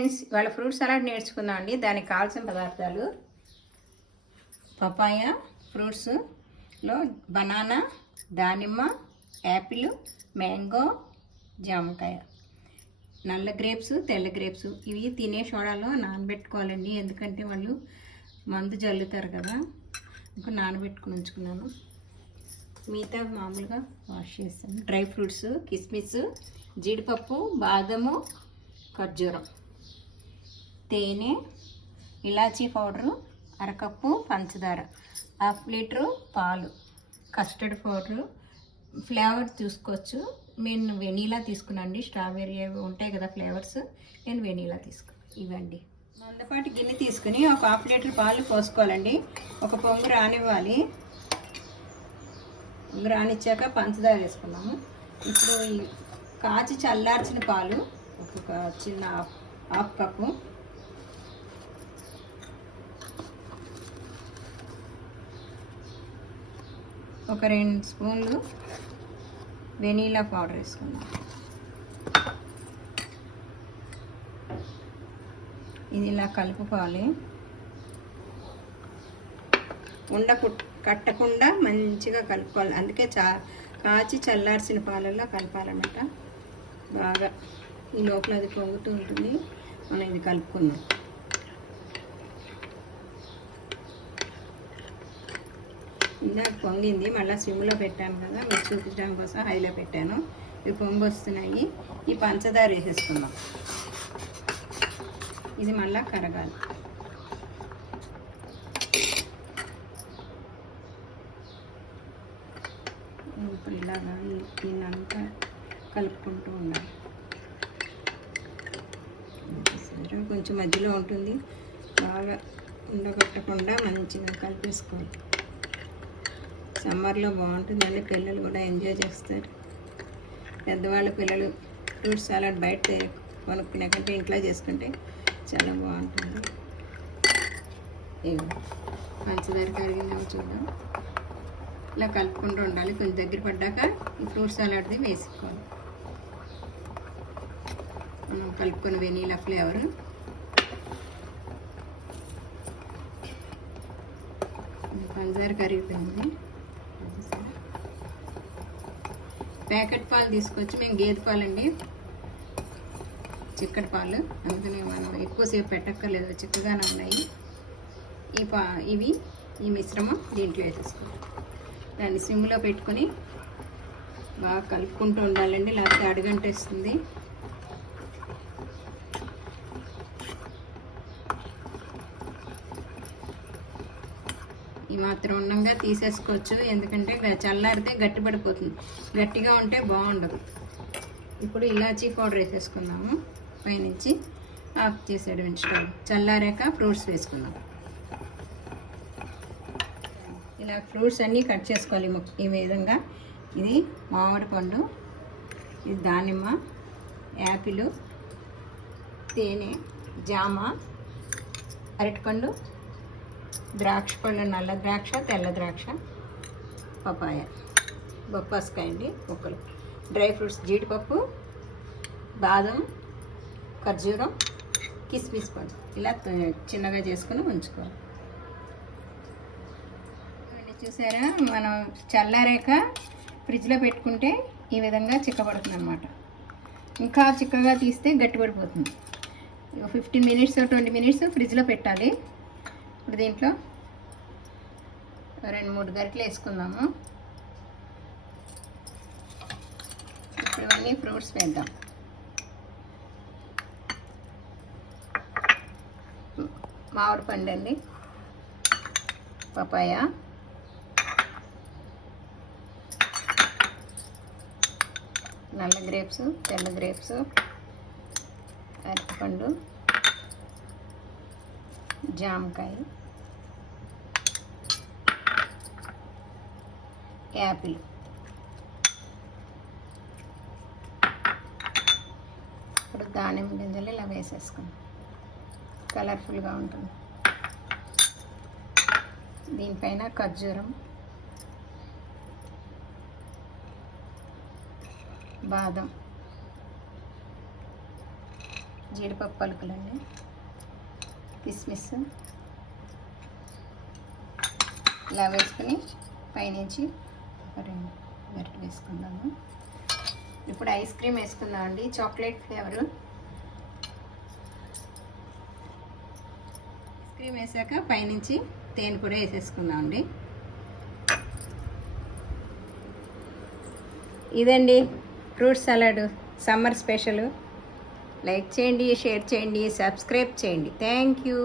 Friends, ఇవాళ fruit salad నేర్చుకుందాం అండి. దానికి కావాల్సిన పదార్థాలు: పపాయ ఫ్రూట్స్లో బనానా, దానిమ్మ, యాపిల్, మ్యాంగో, జామకాయ, నల్ల గ్రేప్స్, తెల్ల గ్రేప్స్. ఇవి తినే సోడాలో నానబెట్టుకోవాలండి, ఎందుకంటే వాళ్ళు మందు జల్లుతారు కదా. ఇంకా నానబెట్టుకుని ఉంచుకున్నాను. మిగతా మామూలుగా వాష్ చేస్తాను. డ్రై ఫ్రూట్స్, కిస్మిస్, జీడిపప్పు, బాదము, ఖర్జూరం, తేనె, ఇలాచీ పౌడరు, అరకప్పు పంచదార, 1/2 లీటరు పాలు, కస్టర్డ్ పౌడరు. ఫ్లేవర్ చూసుకోవచ్చు. నేను వెనీలా తీసుకున్నాండి. స్ట్రాబెర్రీ అవి ఉంటాయి కదా ఫ్లేవర్స్, నేను వెనీలా తీసుకున్నాను. ఇవ్వండి. మందపాటి గిన్నె తీసుకుని ఒక 1/2 లీటర్ పాలు పోసుకోవాలండి. ఒక పొంగు రానివ్వాలి. పొంగు రానిచ్చాక పంచదార వేసుకున్నాము. ఇప్పుడు ఈ కాచి చల్లార్చిన పాలు ఒక చిన్న 1/2 కప్పు, ఒక 2 స్పూన్లు వెనీలా పౌడర్ వేసుకుందాం. ఇది ఇలా కలుపుకోవాలి. కట్టకుండా మంచిగా కలుపుకోవాలి. అందుకే కాచి చల్లార్చిన పాలల్లో కలపాలన్నమాట. బాగా ఈ లోపల అది పొంగుతూ ఉంటుంది. మనం ఇది కలుపుకుందాం. ఇందాక పొంగింది, మళ్ళీ సిమ్లో పెట్టాను కదా, మీకు చూపించడం కోసం హైలో పెట్టాను. ఇవి పొంగు వస్తున్నాయి. ఈ పంచదార వేసేసుకుందాం. ఇది మళ్ళీ కరగాలి. ఇప్పుడు ఇలాగా దీన్నంతా కలుపుకుంటూ ఉండాలి. కొంచెం మధ్యలో ఉంటుంది, బాగా ఉండగొట్టకుండా మంచిగా కలిపేసుకోవాలి. సమ్మర్లో బాగుంటుందండి, పిల్లలు కూడా ఎంజాయ్ చేస్తారు. పెద్దవాళ్ళ పిల్లలు ఫ్రూట్ సలాడ్ బయట కొనుక్కునే కంటే ఇంట్లో చేసుకుంటే చాలా బాగుంటుంది. పంచదార కరిగిందేమో చూద్దాం. ఇలా కలుపుకుంటూ ఉండాలి. కొంచెం దగ్గర పడ్డాక ఈ ఫ్రూట్ సలాడ్ది వేసుకోవాలి. మనం కలుపుకొని వెనీలా ఫ్లేవర్, పంచదార కరిగిపోయింది. ప్యాకెట్ పాలు తీసుకొచ్చి, మేము గేదె పాలండి, చిక్కటి పాలు, అందుకని మనం ఎక్కువసేపు పెట్టక్కర్లేదు, చిక్కగానే ఉన్నాయి. ఈ మిశ్రమం దీంట్లో వేసేసుకోవాలి. దాన్ని సిమ్లో పెట్టుకొని బాగా కలుపుకుంటూ ఉండాలండి, లేకపోతే అడుగంటేస్తుంది. ఈ మాత్రం ఉండగా తీసేసుకోవచ్చు, ఎందుకంటే చల్లారితే గట్టి పడిపోతుంది. గట్టిగా ఉంటే బాగుండదు. ఇప్పుడు ఇలాచీ పౌడర్ వేసేసుకున్నాము. పైనుంచి ఆఫ్ చేసాడు స్టవ్. చల్లారాక ఫ్రూట్స్ వేసుకున్నాం. ఇలా ఫ్రూట్స్ అన్నీ కట్ చేసుకోవాలి ఈ విధంగా. ఇది మామిడి పండు, ఇది దానిమ్మ, యాపిల్, తేనె, జామ, అరటిపండు, ద్రాక్ష పళ్ళు, నల్ల ద్రాక్ష, తెల్ల ద్రాక్ష, పపాయ, బొప్పాస్కాయ అండి ముక్కలు, డ్రై ఫ్రూట్స్, జీడిపప్పు, బాదం, ఖర్జూరం, కిస్మిస్ పండు. ఇలా చిన్నగా చేసుకుని ఉంచుకోవాలి. చూసారా, మనం చల్లారాక ఫ్రిడ్జ్లో పెట్టుకుంటే ఈ విధంగా చిక్కబడుతుంది అన్నమాట. ఇంకా చిక్కగా తీస్తే గట్టిపడిపోతుంది. 15 మినిట్స్ 20 మినిట్స్ ఫ్రిడ్జ్లో పెట్టాలి. ఇప్పుడు దీంట్లో 2-3 గరిటెలు వేసుకుందాము. ఇప్పుడు ఇవన్నీ ఫ్రూట్స్ వేద్దాం. మామిడి పండు అండి, పపాయ, నల్ల గ్రేప్స్, తెల్ల గ్రేప్స్, అరటిపండు, జామకాయ, యాపిల్, ఇప్పుడు దానిమ్మ గింజలు ఇలా వేసేసుకుందాం. కలర్ఫుల్గా ఉంటుంది. దీనిపైన ఖర్జూరం, బాదం, జీడిపప్పు పలుకులండి, కిస్మిస్ ఇలా వేసుకుని పైనుంచి రెండు గరిటె వేసుకుందాము. ఇప్పుడు ఐస్ క్రీమ్ వేసుకుందామండి, చాక్లెట్ ఫ్లేవరు. ఐస్ క్రీమ్ వేసాక పైనుంచి తేనె కూడా వేసేసుకుందామండి. ఇదండి fruit salad summer special. Like చేయండి, షేర్ చేయండి, సబ్స్క్రైబ్ చేయండి. Thank you.